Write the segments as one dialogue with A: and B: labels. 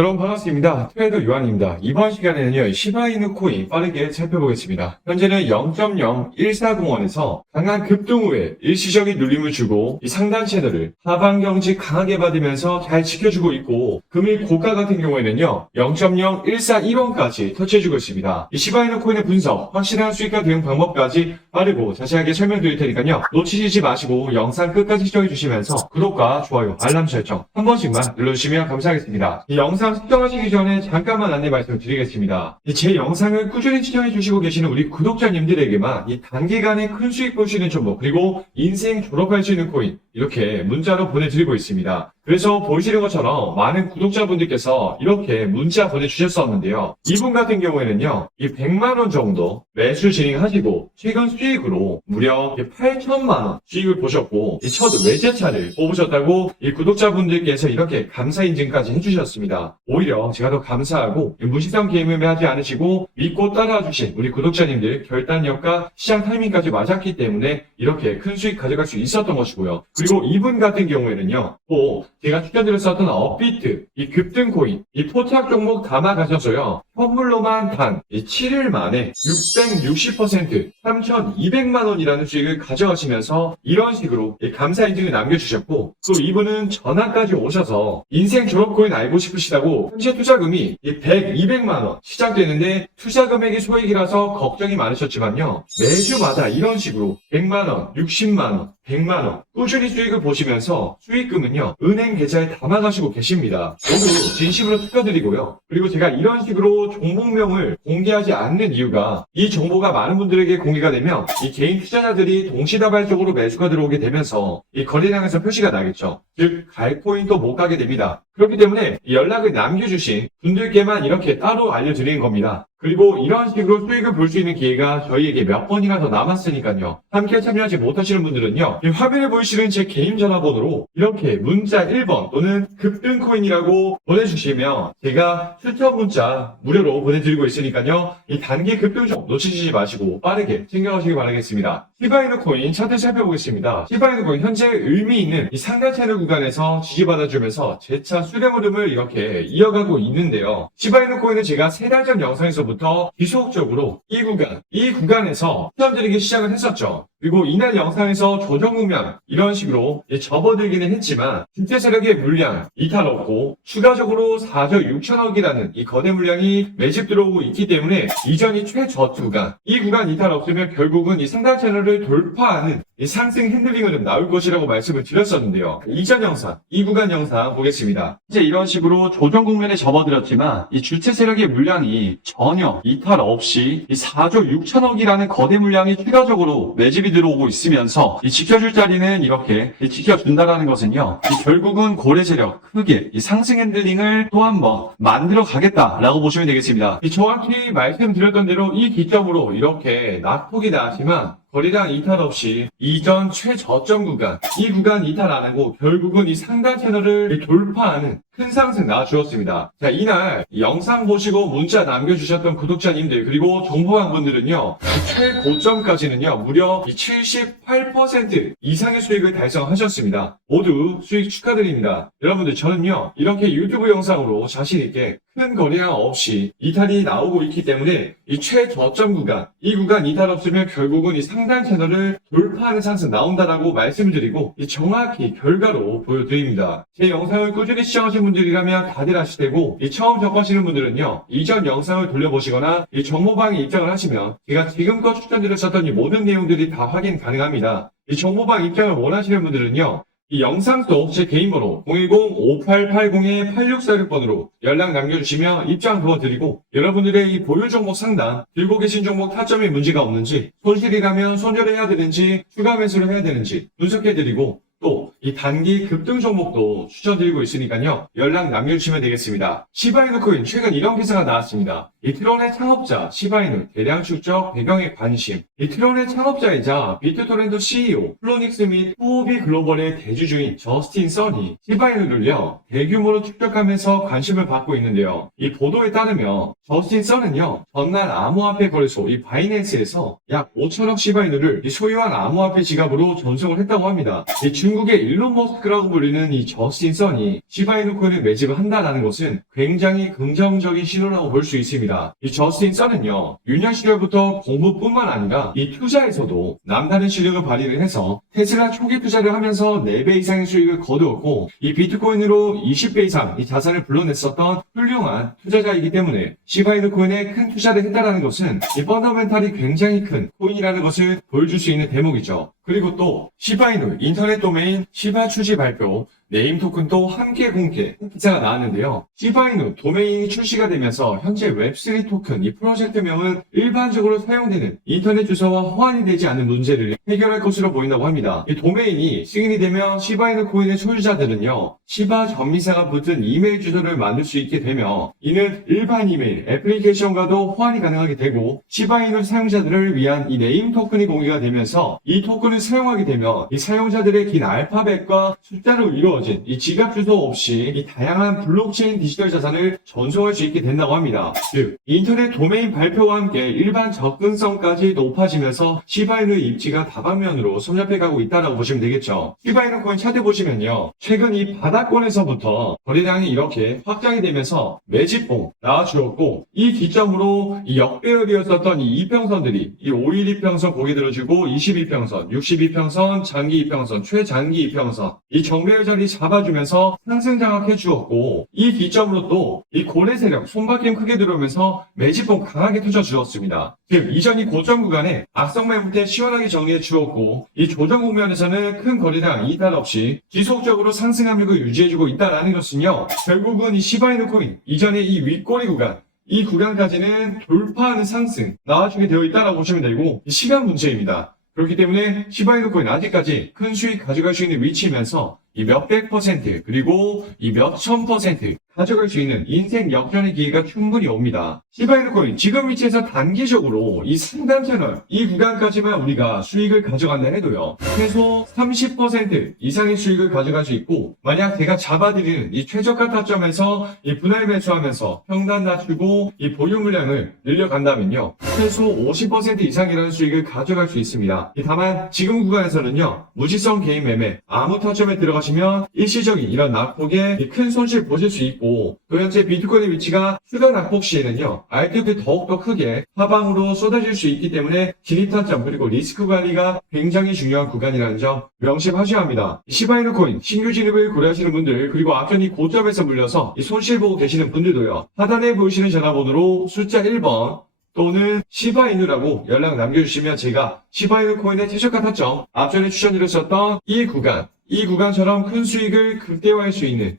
A: 여러분 반갑습니다. 트레이더 요한입니다. 이번 시간에는요, 시바이누 코인 빠르게 살펴보겠습니다. 현재는 0.014공원에서 강한 급등 후에 일시적인 눌림을 주고 이 상단 채널을 하방 경직 강하게 받으면서 잘 지켜주고 있고 금일 고가 같은 경우에는요, 0.01415원까지 터치해주고 있습니다. 이 시바이누 코인의 분석, 확실한 수익과 대응 방법까지 빠르고 자세하게 설명드릴 테니까요, 놓치지 마시고 영상 끝까지 시청해주시면서 구독과 좋아요, 알람 설정 한 번씩만 눌러주시면 감사하겠습니다. 이 영상 시청하시기 전에 잠깐만 안내 말씀드리겠습니다. 이제 영상을 꾸준히 시청해주시고 계시는 우리 구독자님들에게만 이 단기간에 큰 수익 볼 수 있는 정보 그리고 인생 졸업할 수 있는 코인 이렇게 문자로 보내드리고 있습니다. 그래서 보이시는 것처럼 많은 구독자분들께서 이렇게 문자 보내주셨었는데요. 이분 같은 경우에는요, 이 100만원 정도 매수 진행하시고, 최근 수익으로 무려 8천만원 수익을 보셨고, 이첫 외제차를 뽑으셨다고 이 구독자분들께서 이렇게 감사 인증까지 해주셨습니다. 오히려 제가 더 감사하고, 이 무시성 게임을 하지 않으시고, 믿고 따라와 주신 우리 구독자님들 결단력과 시장 타이밍까지 맞았기 때문에 이렇게 큰 수익 가져갈 수 있었던 것이고요. 그리고 이분 같은 경우에는요, 또 제가 추천드렸었던 업비트, 이 급등 코인, 이 포착 종목 담아 가셔서요. 현물로만 단 7일 만에 660%, 3,200만 원이라는 수익을 가져가시면서 이런 식으로 이 감사 인증을 남겨주셨고 또 이분은 전화까지 오셔서 인생 졸업 코인 알고 싶으시다고 현재 투자금이 이 100, 200만 원 시작되는데 투자 금액이 소액이라서 걱정이 많으셨지만요. 매주마다 이런 식으로 100만 원, 60만 원, 100만 원 꾸준히 수익을 보시면서 수익금은요 은행 계좌에 담아가시고 계십니다. 모두 진심으로 축하드리고요. 그리고 제가 이런 식으로 종목명을 공개하지 않는 이유가 이 정보가 많은 분들에게 공개가 되면 이 개인 투자자들이 동시다발적으로 매수가 들어오게 되면서 이 거래량에서 표시가 나겠죠. 즉 갈 코인도 못 가게 됩니다. 그렇기 때문에 이 연락을 남겨주신 분들께만 이렇게 따로 알려드리는 겁니다. 그리고 이런 식으로 수익을 볼 수 있는 기회가 저희에게 몇 번이나 더 남았으니까요. 함께 참여하지 못하시는 분들은요. 이 화면에 보이시는 제 개인 전화번호로 이렇게 문자 1번 또는 급등코인이라고 보내주시면 제가 추천 문자 무료로 보내드리고 있으니까요. 이 단기 급등종 놓치지 마시고 빠르게 챙겨가시기 바라겠습니다. 시바이누 코인 차트 살펴보겠습니다. 시바이누 코인 현재 의미 있는 이 상단 채널 구간에서 지지받아주면서 재차 수렴 흐름을 이렇게 이어가고 있는데요. 시바이누 코인은 제가 세달전 영상에서 부터 지속적으로 이 구간, 이 구간에서 추천드리기 시작을 했었죠. 그리고 이날 영상에서 조정 국면 이런 식으로 접어들기는 했지만 주체 세력의 물량 이탈 없고 추가적으로 4조 6천억이라는 이 거대 물량이 매집 들어오고 있기 때문에 이전이 최저트 구간 이 구간 이탈 없으면 결국은 이 상단 채널을 돌파하는 이 상승 핸들링 흐름 나올 것이라고 말씀을 드렸었는데요. 이전 영상, 이 구간 영상 보겠습니다. 이제 이런 식으로 조정 국면에 접어들었지만 이 주체 세력의 물량이 전혀 이탈 없이 이 4조 6천억이라는 거대 물량이 추가적으로 매집이 들어오고 있으면서 이 지켜줄 자리는 이렇게 이 지켜준다라는 것은요. 이 결국은 고래 세력 크게 이 상승 핸들링을 또 한번 만들어 가겠다라고 보시면 되겠습니다. 이 정확히 말씀드렸던 대로 이 기점으로 이렇게 낙폭이 나지만 거리량 이탈 없이 이전 최저점 구간, 이 구간 이탈 안 하고 결국은 이 상단 채널을 돌파하는 큰 상승 나와주었습니다. 자, 이날 이 영상 보시고 문자 남겨주셨던 구독자님들 그리고 정보왕 분들은요, 이 최고점까지는요, 무려 이78% 이상의 수익을 달성하셨습니다. 모두 수익 축하드립니다. 여러분들 저는요, 이렇게 유튜브 영상으로 자신 있게 큰 거래량 없이 이탈이 나오고 있기 때문에 이 최저점 구간, 이 구간 이탈 없으면 결국은 이 상단 채널을 돌파하는 상승 나온다라고 말씀을 드리고 이 정확히 결과로 보여드립니다. 제 영상을 꾸준히 시청하신 분들이라면 다들 아실 테고 이 처음 접하시는 분들은요 이전 영상을 돌려보시거나 이 정보방에 입장을 하시면 제가 지금껏 추천드렸었던 이 모든 내용들이 다 확인 가능합니다. 이 정보방 입장을 원하시는 분들은요 이 영상 속제 개인 번호 010-5880-8646번으로 연락 남겨주시면 입장 도와드리고 여러분들의 이 보유 종목 상담 들고 계신 종목 타점에 문제가 없는지 손실이라면 손절을 해야 되는지 추가 매수를 해야 되는지 분석해드리고 또 이 단기 급등 종목도 추천드리고 있으니까요 연락 남겨주시면 되겠습니다. 시바이누 코인 최근 이런 기사가 나왔습니다. 이 트론의 창업자 시바이누 대량 축적 배경에 관심 이 트론의 창업자이자 비트토렌토 CEO 플로닉스 및 후오비 글로벌의 대주주인 저스틴 써니 시바이누를요 대규모로 축적하면서 관심을 받고 있는데요. 이 보도에 따르면 저스틴 써는요 전날 암호화폐 거래소 이 바이낸스에서 약 5천억 시바이누를 이 소유한 암호화폐 지갑으로 전송을 했다고 합니다. 이 중국의 일론 머스크라고 불리는 이 저스틴 써니 시바이누 코인을 매집을 한다는 것은 굉장히 긍정적인 신호라고 볼 수 있습니다. 이 저스틴 써는요 유년 시절부터 공부뿐만 아니라 이 투자에서도 남다른 실력을 발휘를 해서 테슬라 초기 투자를 하면서 4배 이상의 수익을 거두었고 이 비트코인으로 20배 이상 이 자산을 불러냈었던 훌륭한 투자자이기 때문에 시바이누 코인에 큰 투자를 했다는 것은 이 펀더멘탈이 굉장히 큰 코인이라는 것을 보여줄 수 있는 대목이죠. 그리고 또 시바이누 인터넷 도메인 시바 출시 발표 네임 토큰도 함께 공개 기사가 나왔는데요. 시바이누 도메인이 출시가 되면서 현재 웹3 토큰 이 프로젝트명은 일반적으로 사용되는 인터넷 주소와 호환이 되지 않는 문제를 해결할 것으로 보인다고 합니다. 이 도메인이 승인이 되면 시바이누 코인의 소유자들은요. 시바 전미사가 붙은 이메일 주소를 만들 수 있게 되며 이는 일반 이메일 애플리케이션과도 호환이 가능하게 되고 시바이누 사용자들을 위한 이 네임 토큰이 공개가 되면서 이 토큰을 사용하게 되면 이 사용자들의 긴 알파벳과 숫자로 이루어진 이 지갑 주소 없이 이 다양한 블록체인 디지털 자산을 전송할 수 있게 된다고 합니다. 즉 인터넷 도메인 발표와 함께 일반 접근성까지 높아지면서 시바이누의 입지가 다방면으로 손잡혀 가고 있다고 보시면 되겠죠. 시바이누 코인 차트 보시면요. 최근 이 바닥 권에서부터 거래량이 이렇게 확장이 되면서 매집봉 나와주었고 이 기점으로 이 역배열이었었던 이 이평선들이 이 5일 이평선 고개 들어주고 22평선, 62평선, 장기 이평선, 최장기 이평선 이 정배열 자리 잡아주면서 상승 장악해 주었고 이 기점으로 또 이 고래 세력 손바뀜 크게 들어오면서 매집봉 강하게 터져 주었습니다. 즉 이전이 고점 구간에 악성 매물대 시원하게 정리해 주었고 이 조정 국면에서는 큰 거래량 이탈 없이 지속적으로 상승 압력을 유지 해주고 있다는 것은요 결국은 이 시바이누 코인 이전의 이 윗꼬리 구간 이 구간까지는 돌파하는 상승 나와주게 되어 있다고 보시면 되고 이 시간 문제입니다. 그렇기 때문에 시바이누 코인 아직까지 큰 수익 가져갈 수 있는 위치이면서 이 몇백 퍼센트 그리고 이 몇천 퍼센트 가져갈 수 있는 인생 역전의 기회가 충분히 옵니다. 시바이누 코인 지금 위치에서 단기적으로 이 상단 채널 이 구간까지만 우리가 수익을 가져간다 해도요. 최소 30% 이상의 수익을 가져갈 수 있고 만약 제가 잡아드리는 이 최저가 타점에서 이 분할 매수하면서 평단 낮추고 이 보유 물량을 늘려간다면요. 최소 50% 이상이라는 수익을 가져갈 수 있습니다. 이 다만 지금 구간에서는요. 무지성 개인 매매 아무 타점에 들어가시면 일시적인 이런 낙폭에 이큰 손실 보실 수 있고 또 현재 비트코인의 위치가 추가 낙폭 시에는요. RTP 더욱더 크게 하방으로 쏟아질 수 있기 때문에 진입 타점 그리고 리스크 관리가 굉장히 중요한 구간이라는 점 명심하셔야 합니다. 시바이누 코인 신규 진입을 고려하시는 분들 그리고 악연이 고점에서 물려서 이 손실 보고 계시는 분들도요. 하단에 보이시는 전화번호로 숫자 1번 또는 시바이누라고 연락 남겨주시면 제가 시바이누 코인의 최저가 타점 앞전에 추천드렸었던 이 구간 이 구간처럼 큰 수익을 극대화할 수 있는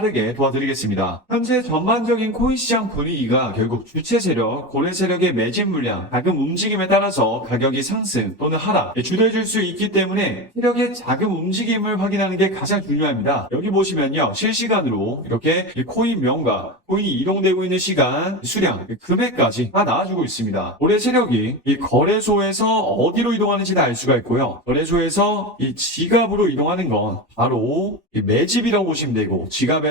A: 게 도와드리겠습니다. 현재 전반적인 코인 시장 분위기가 결국 주체 세력, 고래 세력의 매집 물량, 자금 움직임에 따라서 가격이 상승 또는 하락 주도해줄 수 있기 때문에 세력의 자금 움직임을 확인하는 게 가장 중요합니다. 여기 보시면요. 실시간으로 이렇게 이 코인 명가, 코인이 이동되고 있는 시간, 수량, 금액까지 다 나와주고 있습니다. 고래 세력이 이 거래소에서 어디로 이동하는지 다알 수가 있고요. 거래소에서 이 지갑으로 이동하는 건 바로 이 매집이라고 보시면 되고 지갑에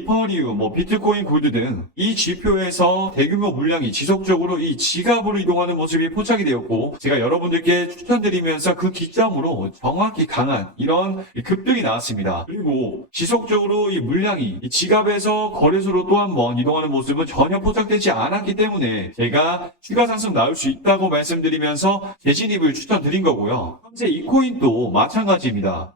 A: 리퍼리움, 뭐 비트코인 골드 등 이 지표에서 대규모 물량이 지속적으로 이 지갑으로 이동하는 모습이 포착이 되었고 제가 여러분들께 추천드리면서 그 기점으로 정확히 강한 이런 급등이 나왔습니다. 그리고 지속적으로 이 물량이 이 지갑에서 거래소로 또 한 번 이동하는 모습은 전혀 포착되지 않았기 때문에 제가 추가 상승 나올 수 있다고 말씀드리면서 재진입을 추천드린 거고요. 현재 이 코인도 마찬가지입니다.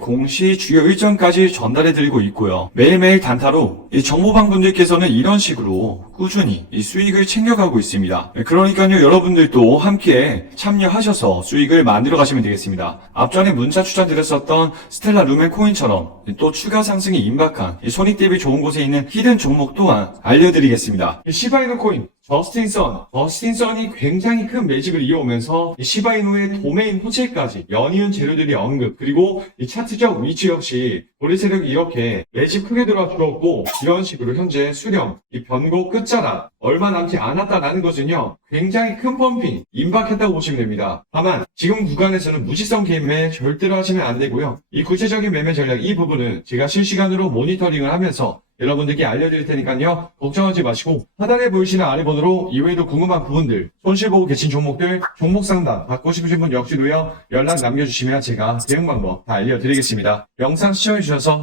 A: 공시, 주요 일정까지 전달해드리고 있고요. 매일매일 단타로 이 정보방 분들께서는 이런 식으로 꾸준히 이 수익을 챙겨가고 있습니다. 그러니까요 여러분들도 함께 참여하셔서 수익을 만들어 가시면 되겠습니다. 앞전에 문자 추천드렸었던 스텔라 루멘 코인처럼 또 추가 상승이 임박한 이 손익 대비 좋은 곳에 있는 히든 종목 또한 알려드리겠습니다. 이 시바이노 코인 저스틴 선, 저스틴 선이 굉장히 큰 매집을 이어오면서 이 시바이노의 도메인 호재까지 연이은 재료들이 언급 그리고 이 차트적 위치 역시 고리 세력이 이렇게 매집 크게 들어와 주었고 이런 식으로 현재 수령, 이 변고 끝자락 얼마 남지 않았다라는 것은요 굉장히 큰 펌핑 임박했다고 보시면 됩니다. 다만 지금 구간에서는 무지성 개인 매매 절대로 하시면 안 되고요. 이 구체적인 매매 전략 이 부분은 제가 실시간으로 모니터링을 하면서 여러분들께 알려드릴 테니까요. 걱정하지 마시고 하단에 보이시는 아래 번호로 이외에도 궁금한 부분들 손실 보고 계신 종목들 종목 상담 받고 싶으신 분 역시도요. 연락 남겨주시면 제가 대응 방법 다 알려드리겠습니다. 영상 시청해주셔서